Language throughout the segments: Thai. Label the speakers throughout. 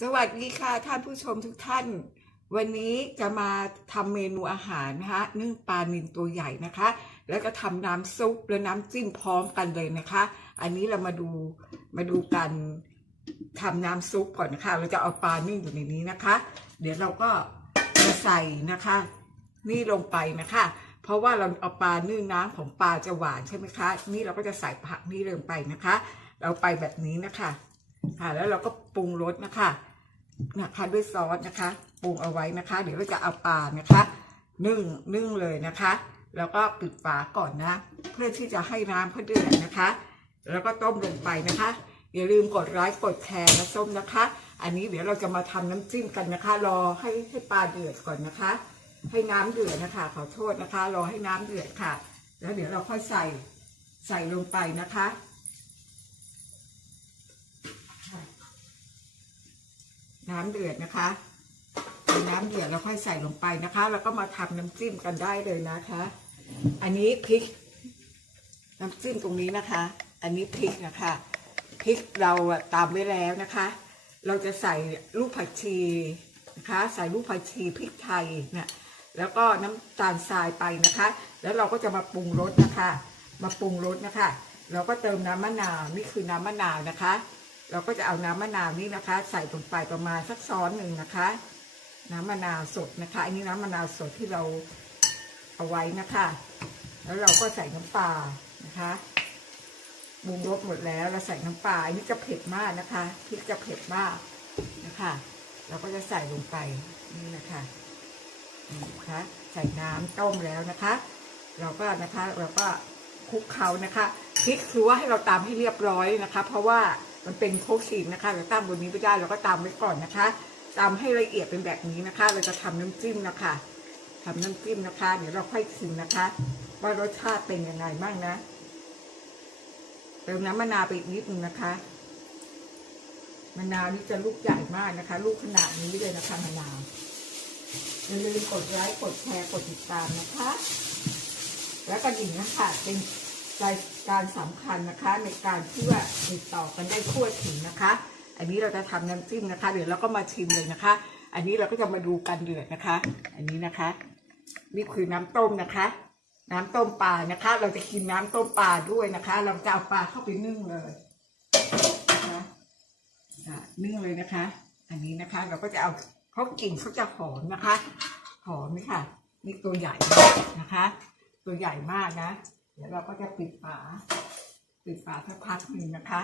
Speaker 1: สวัสดีค่ะท่านผู้ชมทุกท่าน วันนี้จะมาทำเมนูอาหารนะคะนึ่งปลานิลตัวใหญ่นะคะ แล้วก็ทำน้ำซุปและน้ำจิ้มพร้อมกันเลยนะคะ อันนี้เรามาดูมาดูกันทำน้ำซุปก่อนนะคะเราจะเอาปลานึ่งอยู่ในนี้นะคะ เดี๋ยวเราก็จะใส่นะคะ นี่ลงไปนะคะ เพราะว่าเราเอาปลานึ่งน้ำของปลาจะหวานใช่ไหมคะ นี่เราก็จะใส่ผักนี่ลงไปนะคะ เราไปแบบนี้นะคะ ค่ะ แล้วเราก็ปรุงรสนะคะนะคะด้วยซอสนะคะ ปรุงเอาไว้นะคะ เดี๋ยวเราจะเอาปลานะคะนึ่งนึ่งเลยนะคะ แล้วก็ปิดฝาก่อนนะ เพื่อที่จะให้น้ำเขาเดือดนะคะ แล้วก็ต้มลงไปนะคะ อย่าลืมกดไลค์กดแชร์นะส้มนะคะ อันนี้เดี๋ยวเราจะมาทำน้ำจิ้มกันนะคะ รอให้ให้ปลาเดือดก่อนนะคะ ให้น้ำเดือดนะคะ ขอโทษนะคะ รอให้น้ำเดือดค่ะ แล้วเดี๋ยวเราค่อยใส่ใส่ลงไปนะคะ น้ำเดือดนะคะน้ำเดือดเราค่อยใส่ลงไปนะคะ แล้วก็มาทำน้ำจิ้มกันได้เลยนะคะ อันนี้พริก น้ำจิ้มตรงนี้นะคะ อันนี้พริกนะคะพริกเราตามไว้แล้วนะคะ เราจะใส่ลูกผักชีนะคะ ใส่ลูกผักชีพริกไทยเนี่ยแล้วก็น้ำตาลทรายไปนะคะ แล้วเราก็จะมาปรุงรสนะคะ มาปรุงรสนะคะ เราก็เติมน้ำมะนาวนี่คือน้ำมะนาวนะคะ เราก็จะเอาน้ำมะนาวนี่นะคะ ใส่ลงไปประมาณสักช้อนหนึ่งนะคะ น้ำมะนาวสดนะคะ อันนี้น้ำมะนาวสดที่เราเอาไว้นะคะ แล้วเราก็ใส่น้ำปลานะคะปรุงรสหมดแล้วเราใส่น้ำปลาอันนี้จะเผ็ดมากนะคะพริกจะเผ็ดมากนะคะ เราก็จะใส่ลงไปนี่นะคะนี่นะคะใส่น้ำต้มแล้วนะคะ เราก็นะคะเราก็คลุกเคลานะคะพริกคือว่าให้เราตามให้เรียบร้อยนะคะ เพราะว่า มันเป็นโคกชีนนะคะ เราตั้งบนนี้ไม่ได้เราก็ตามไว้ก่อนนะคะตามให้ละเอียดเป็นแบบนี้นะคะ เราจะทำน้ำจิ้มนะคะทำน้ำจิ้มนะคะ เดี๋ยวเราค่อยชิมนะคะ ว่ารสชาติเป็นยังไงบ้างนะเติมน้ำมะนาวไปอีกนิดนึงนะคะมะนาวนี่จะลูกใหญ่มากนะคะ ลูกขนาดนี้เลยนะคะมะนาวอย่าลืมกดไลค์กดแชร์กดติดตามนะคะ และกระดิ่งนะคะเป็น รายการสำคัญนะคะ ในการที่ว่าติดต่อกันได้ทั่วถึงนะคะ อันนี้เราจะทำน้ำจิ้มนะคะ เดี๋ยวเราก็มาชิมเลยนะคะ อันนี้เราก็จะมาดูกันเดือดนะคะ อันนี้นะคะ นี่คือน้ำต้มนะคะ น้ำต้มปลานะคะ เราจะกินน้ำต้มปลาด้วยนะคะ เราจะเอาปลาเข้าไปนึ่งเลยนะคะนึ่งเลยนะคะ อันนี้นะคะเราก็จะเอาเพราะกลิ่นเขาจะหอมนะคะ หอมไหมค่ะ นี่ตัวใหญ่นะคะ ตัวใหญ่มากนะ เดี๋ยวเราก็จะปิดฝา ปิดฝาสักพักหนึ่งนะคะ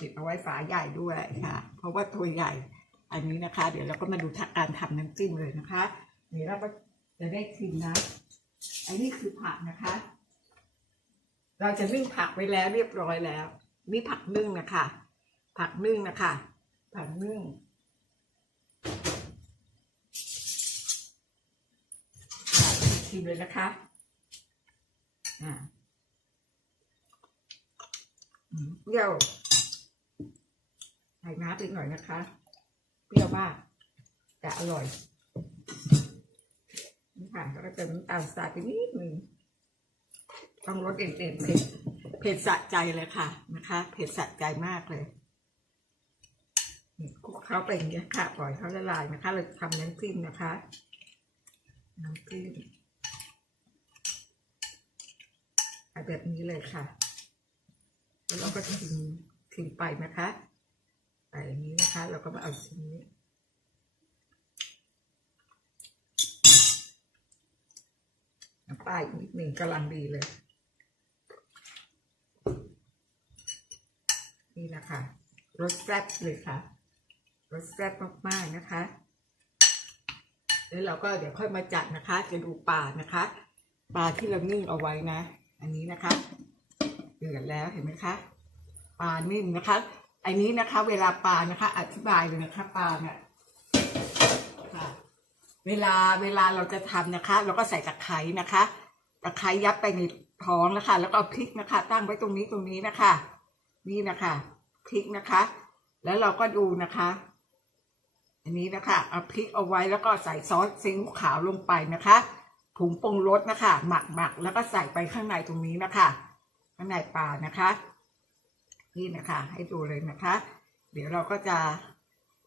Speaker 1: ปิดเอาไว้ฝาใหญ่ด้วยค่ะ เพราะว่าตัวใหญ่ อันนี้นะคะ เดี๋ยวเราก็มาดูการทำน้ำจิ้มเลยนะคะเดี๋ยวเราก็จะได้ชิมนะ อันนี้คือผักนะคะ เราจะนึ่งผักไว้แล้วเรียบร้อยแล้ว นี่ผักนึ่งนะคะ ผักนึ่งนะคะ ผักนึ่งชิมเลยนะคะ อ่าอืมเปรี้ยวใส่น้ำอีกหน่อยนะคะ เปรี้ยวมากแต่อร่อยนี่ค่ะแล้วก็เติมน้ำตาลทรายไปนิดหนึ่งต้องรสเด่นๆเผ็ดเผ็ดสะใจเลยค่ะนะคะ เผ็ดสะใจมากเลยคลุกเขาไปอย่างเงี้ยค่ะ ปล่อยเขาละลายนะคะ เราทำน้ำจิ้มนะคะ น้ำจิ้มเอา แบบนี้เลยค่ะ แล้วเราก็ทิ้งทิ้งไปนะคะใส่อย่างนี้นะคะ เราก็มาเอาชิ้นนี้น้ำปลาอีกนิดหนึ่งกำลังดีเลย นี่นะคะรสแซ่บเลยค่ะรสแซ่บมากๆนะคะ แล้วเราก็เดี๋ยวค่อยมาจัดนะคะ จะดูปลานะคะ ปลาที่เรานึ่งเอาไว้นะ อันนี้นะคะเดือดแล้วเห็นไหมคะปลานิ่มนะคะ อันนี้นะคะ เวลาปลานะคะ อธิบายเลยนะคะปลาเนี่ยค่ะ เวลาเวลาเราจะทำนะคะ เราก็ใส่ตะไคร้นะคะตะไคร้ยัดไปในท้องนะคะ แล้วก็เอาพริกนะคะ ตั้งไว้ตรงนี้ตรงนี้นะคะ นี่นะคะพริกนะคะ แล้วเราก็ดูนะคะอันนี้นะคะเอาพริกเอาไว้แล้วก็ใส่ซอสซีอิ๊วขาวลงไปนะคะ ผงปรุงรสนะคะ หมักหมักแล้วก็ใส่ไปข้างในตรงนี้นะคะ ข้างในปลานะคะ นี่นะคะ ให้ดูเลยนะคะ เดี๋ยวเราก็จะ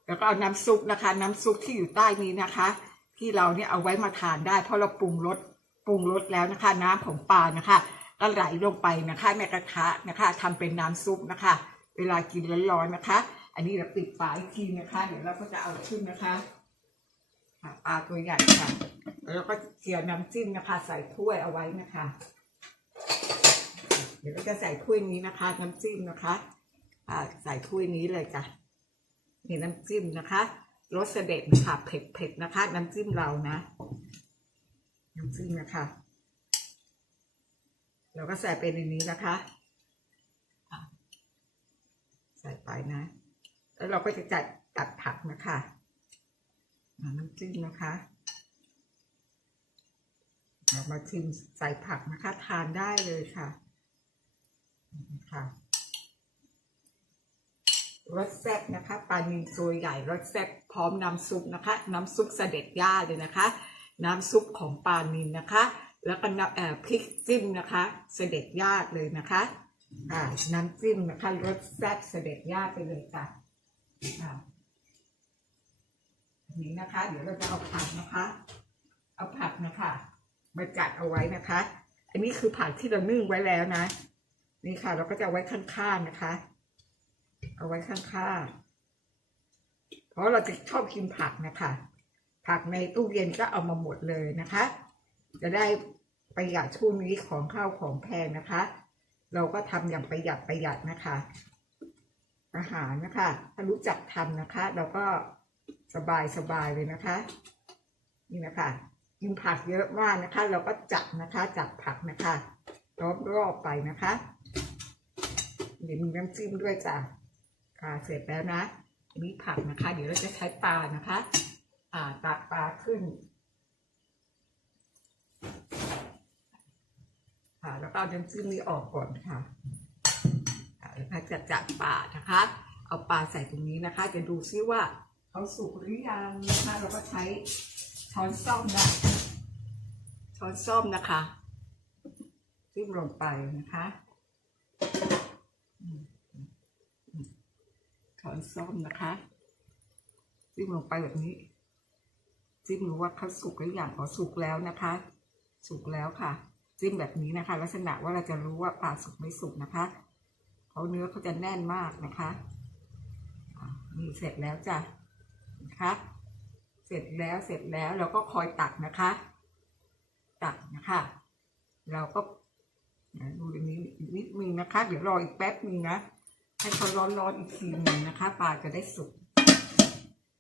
Speaker 1: แล้วก็เอาน้ำซุปนะคะ น้ำซุปที่อยู่ใต้นี้นะคะ ที่เราเนี่ยเอาไว้มาทานได้ เพราะเราปรุงรสปรุงรสแล้วนะคะ น้ำของปลานะคะ ก็ไหลลงไปนะคะในกระทะนะคะทำเป็นน้ำซุปนะคะ เวลากินร้อนๆนะคะ อันนี้เราปิดฝาอีกทีนะคะ เดี๋ยวเราก็จะเอาขึ้นนะคะปลาตัวใหญ่ค่ะ แล้วก็เจียวน้ำจิ้มนะคะ ใส่ถ้วยเอาไว้นะคะ เดี๋ยวเราจะใส่ถ้วยนี้นะคะ น้ำจิ้มนะคะอ่าใส่ถ้วยนี้เลยจ้ะนี่น้ำจิ้มนะคะรสเสด็จนะคะเผ็ดเผ็ดๆนะคะ น้ำจิ้มเรานะ น้ำจิ้มนะคะ เราก็ใส่ไปในนี้นะคะใส่ไปนะ แล้วเราก็จะจัดตัดผักนะคะน้ำจิ้มนะคะ เรามาชิมใส่ผักนะคะ ทานได้เลยค่ะค่ะรสแซ่บนะคะปลานิลตัวใหญ่รสแซ่บพร้อมน้ำซุปนะคะ น้ำซุปเสด็จย่าเลยนะคะ น้ำซุปของปลานิลนะคะ แล้วก็น้ำเอ่อพริกจิ้มนะคะ เสด็จญาติเลยนะคะอ่าน้ำจิ้มนะคะรสแซ่บเสด็จญาติไปเลยจ้ะอ่าอันนี้นะคะ เดี๋ยวเราจะเอาผักนะคะ เอาผักนะคะ มาจัดเอาไว้นะคะ อันนี้คือผักที่เรานึ่งไว้แล้วนะ นี่ค่ะ เราก็จะไว้ข้างๆนะคะ เอาไว้ข้างๆ เพราะเราจะชอบกินผักนะคะ ผักในตู้เย็นก็เอามาหมดเลยนะคะ จะได้ประหยัดช่วงนี้ของข้าวของแพงนะคะ เราก็ทำอย่างประหยัดประหยัดนะคะ อาหารนะคะ ถ้ารู้จักทำนะคะ เราก็สบายสบายเลยนะคะ นี่นะคะ กินผักเยอะมากนะคะ เราก็จัดนะคะ จัดผักนะคะรอบรอบๆไปนะคะเดี๋ยวมีน้ำจิ้มด้วยจ้ะค่ะเสร็จแล้วนะอันนี้ผักนะคะ เดี๋ยวเราจะใช้ปลานะคะ อ่าตักปลาขึ้นค่ะแล้วก็เอาน้ำจิ้มนี้ออกก่อนค่ะค่ะแล้วก็จะจัดปลานะคะ เอาปลาใส่ตรงนี้นะคะ จะดูซิว่าเขาสุกหรือยังนะคะเราก็ใช้ ช้อนส้อมนะช้อนส้อมนะคะจิ้มลงไปนะคะช้อนส้อมนะคะจิ้มลงไปแบบนี้จิ้มรู้ว่าเขาสุกหรือยังอ๋อสุกแล้วนะคะ สุกแล้วค่ะ จิ้มแบบนี้นะคะ ลักษณะว่าเราจะรู้ว่าปลาสุกไม่สุกนะคะเพราะเนื้อเขาจะแน่นมากนะคะอะนี่เสร็จแล้วจ้ะนะคะ เสร็จแล้วเสร็จแล้วเราก็คอยตักนะคะ ตักนะคะ เราก็เดี๋ยวดูอันนี้อีกนิดนึงนะคะ เดี๋ยวรออีกแป๊บนึงนะให้เขาร้อนๆอีกทีนึงนะคะปลาจะได้สุก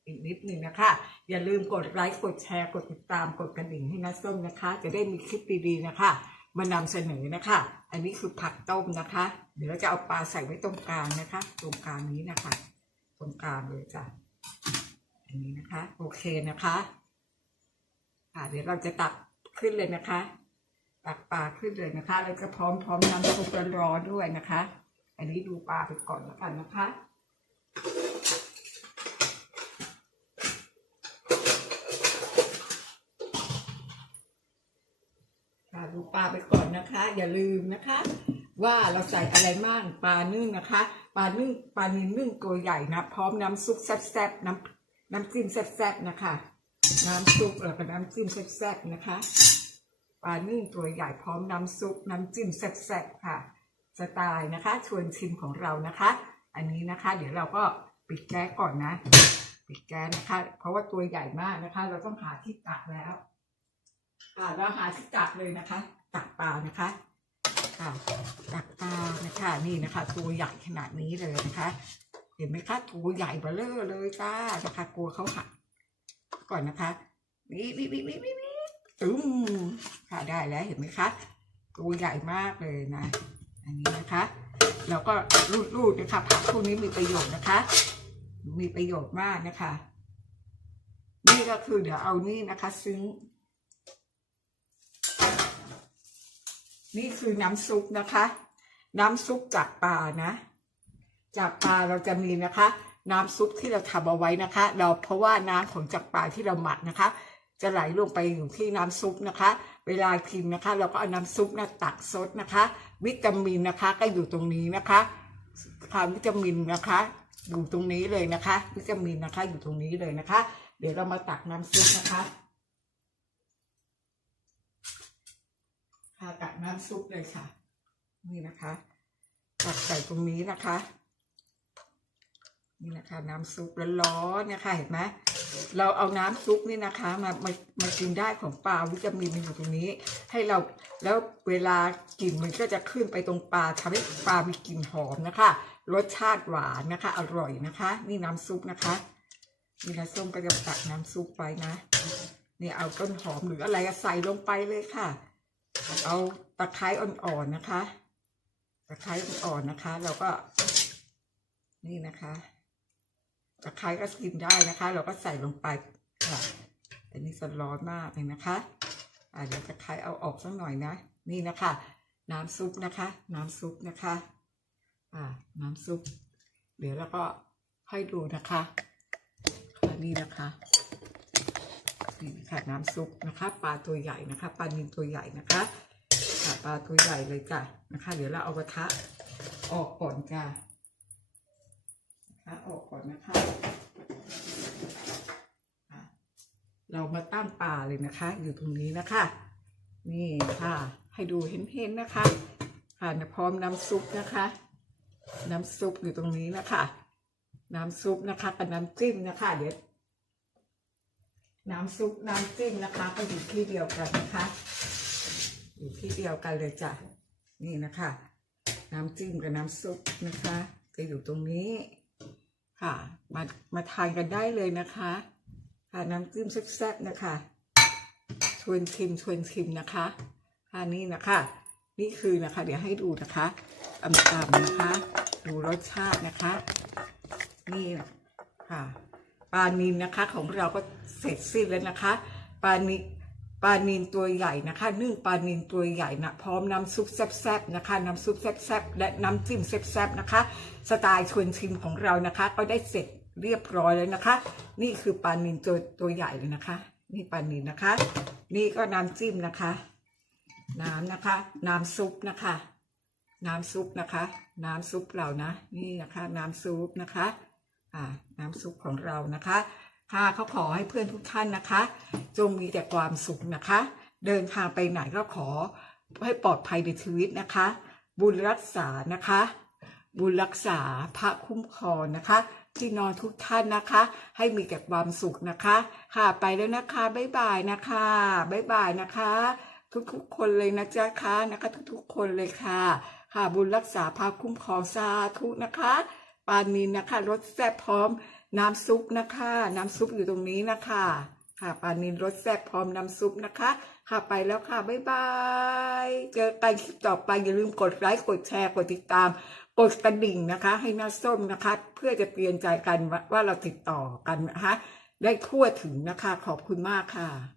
Speaker 1: อีกนิดนึงนะคะ อย่าลืมกดไลค์กดแชร์กดติดตามกดกระดิ่งให้นะส้มนะคะ จะได้มีคลิปดีๆนะคะ มานำเสนอนะคะ อันนี้คือผักต้มนะคะ เดี๋ยวเราจะเอาปลาใส่ไว้ตรงกลางนะคะ ตรงกลางนี้นะคะ ตรงกลางเลยจ้ะ อันนี้นะคะ โอเคนะคะค่ะเดี๋ยวเราจะตักขึ้นเลยนะคะ ตักปลาขึ้นเลยนะคะ แล้วก็พร้อมพร้อมน้ำซุปร้อนๆด้วยนะคะ อันนี้ดูปลาไปก่อนแล้วกันนะคะค่ะดูปลาไปก่อนนะคะ อย่าลืมนะคะ ว่าเราใส่อะไรบ้างปลานึ่งนะคะปลานึ่งปลานิลนึ่งตัวใหญ่นะ พร้อมน้ำซุปแซ่บๆน้ำ น้ำจิ้มแซ่บๆนะคะ น้ำซุปแล้วก็น้ำจิ้มแซ่บๆนะคะปลานึ่งตัวใหญ่พร้อมน้ำซุปน้ำจิ้มแซ่บๆค่ะสไตล์นะคะ ชวนชิมของเรานะคะ อันนี้นะคะ เดี๋ยวเราก็ปิดแก๊สก่อนนะ ปิดแก๊สนะคะ เพราะว่าตัวใหญ่มากนะคะ เราต้องหาที่ตักแล้วค่ะเราหาที่ตักเลยนะคะ ตักปลานะคะค่ะตักปลานะคะนี่นะคะ ตัวใหญ่ขนาดนี้เลยนะคะ เห็นไหมคะตัวใหญ่เบลอเลยจ้านะคะกลัวเขาหักก่อนนะคะนี่นี่นี่นี่นี่นี่ตึ้มค่ะได้แล้วเห็นไหมคะตัวใหญ่มากเลยนะ อันนี้นะคะเราก็รูดๆนะคะผักพวกนี้มีประโยชน์นะคะ มีประโยชน์มากนะคะ นี่ก็คือเดี๋ยวเอานี่นะคะซึ้งนี่คือน้ำซุปนะคะ น้ำซุปจากปลานะ จากปลาเราจะมีนะคะ น้ำซุปที่เราทำเอาไว้นะคะ เราเพราะว่าน้ำของจากปลาที่เราหมักนะคะ จะไหลลงไปอยู่ที่น้ำซุปนะคะ เวลากินนะคะ เราก็เอาน้ำซุปนะตักซดนะคะ วิตามินนะคะก็อยู่ตรงนี้นะคะค่ะวิตามินนะคะ อยู่ตรงนี้เลยนะคะ วิตามินนะคะ อยู่ตรงนี้เลยนะคะ เดี๋ยวเรามาตักน้ำซุปนะคะค่ะตักน้ำซุปเลยค่ะ นี่นะคะตักใส่ตรงนี้นะคะ นี่นะคะน้ำซุปร้อนๆนะคะเห็นไหมเราเอาน้ำซุปนี่นะคะ มามามากินได้ของปลาวิตามินมันอยู่ตรงนี้ ให้เราแล้วเวลากลิ่นมันก็จะขึ้นไปตรงปลาทำให้ปลามีกลิ่นหอมนะคะ รสชาติหวานนะคะ อร่อยนะคะ นี่น้ำซุปนะคะนี่นะส้มก็จะตักน้ำซุปไปนะนี่เอาต้นหอมหรืออะไรใส่ลงไปเลยค่ะ เอาตะไคร้อ่อนๆนะคะตะไคร้อ่อนๆนะคะ เราก็นี่นะคะ ตะไคร้ก็กินได้นะคะ เราก็ใส่ลงไปค่ะอันนี้สดร้อนมากเลยนะคะอ่าเดี๋ยวตะไคร้เอาออกสักหน่อยนะ นี่นะคะ น้ำซุปนะคะ น้ำซุปนะคะอ่าน้ำซุปเดี๋ยวเราก็ให้ดูนะคะค่ะนี่นะคะนี่ค่ะน้ำซุปนะคะปลาตัวใหญ่นะคะปลานิลตัวใหญ่นะคะค่ะปลาตัวใหญ่เลยจ้ะนะคะ เดี๋ยวเราเอากระทะออกก่อนจ้ะ นะคะออกก่อนนะคะ เรามาตั้งปลาเลยนะคะ อยู่ตรงนี้นะคะ นี่ค่ะ ให้ดูเห็นๆนะคะ ค่ะพร้อมน้ำซุปนะคะ น้ำซุปอยู่ตรงนี้นะคะ น้ำซุปนะคะกับน้ำจิ้มนะคะ เดี๋ยวน้ำซุปน้ำจิ้มนะคะก็อยู่ที่เดียวกันนะคะ อยู่ที่เดียวกันเลยจ้ะนี่นะคะ น้ำจิ้มกับน้ำซุปนะคะ จะอยู่ตรงนี้ ค่ะ มามาทานกันได้เลยนะคะค่ะน้ำจิ้มแซ่บๆนะคะ ชวนชิมชวนชิมนะคะค่ะนี่นะคะ นี่คือนะคะ เดี๋ยวให้ดูนะคะตำๆนะคะ ดูรสชาตินะคะ นี่ค่ะปลานินนะคะของเราก็เสร็จสิ้นแล้วนะคะปลานิป ลานินตัวใหญ่นะคะนึ่งปลานินตัวใหญ่นะพร้อมน้ำซุปแซ่บๆนะคะ น้ำซุปแซ่บๆและน้ำจิ้มแซ่บๆนะคะ สไตล์ชวนชิมของเรานะคะ ก็ได้เสร็จเรียบร้อยแล้วนะคะ นี่คือปลานินตัวตัวใหญ่เลยนะคะ นี่ปลานินนะคะ นี่ก็น้ำจิ้มนะคะ น้ำนะคะ น้ำซุปนะคะ น้ำซุปนะคะ น้ำซุปเรานะ นี่นะคะ น้ำซุปนะคะ อ่า น้ำซุปของเรานะคะ ค่ะเขาขอให้เพื่อนทุกท่านนะคะ จงมีแต่ความสุขนะคะ เดินทางไปไหนก็ขอให้ปลอดภัยในชีวิตนะคะ บุญรักษานะคะ บุญรักษาพระคุ้มครองนะคะ ที่นอนทุกท่านนะคะ ให้มีแต่ความสุขนะคะ ค่ะไปแล้วนะคะบ๊ายบายนะคะบ๊ายบายนะคะ ทุกๆคนเลยนะจ๊ะคะนะคะ ทุกๆ คนเลยค่ะ ค่ะบุญรักษาพาคุ้มครองสาธุนะคะ ปานินนะคะรสแซ่บพร้อม น้ำซุปนะคะ น้ำซุปอยู่ตรงนี้นะคะ ค่ะปานินรสแซ่บพร้อมน้ำซุปนะคะ ค่ะไปแล้วค่ะ บ๊ายบาย เจอกันคลิปต่อไปอย่าลืมกดไลค์กดแชร์กดติดตาม กดกระดิ่งนะคะ ให้หน้าส้มนะคะ เพื่อจะเตือนใจกันว่าเราติดต่อกันนะคะ ได้ทั่วถึงนะคะ ขอบคุณมากค่ะ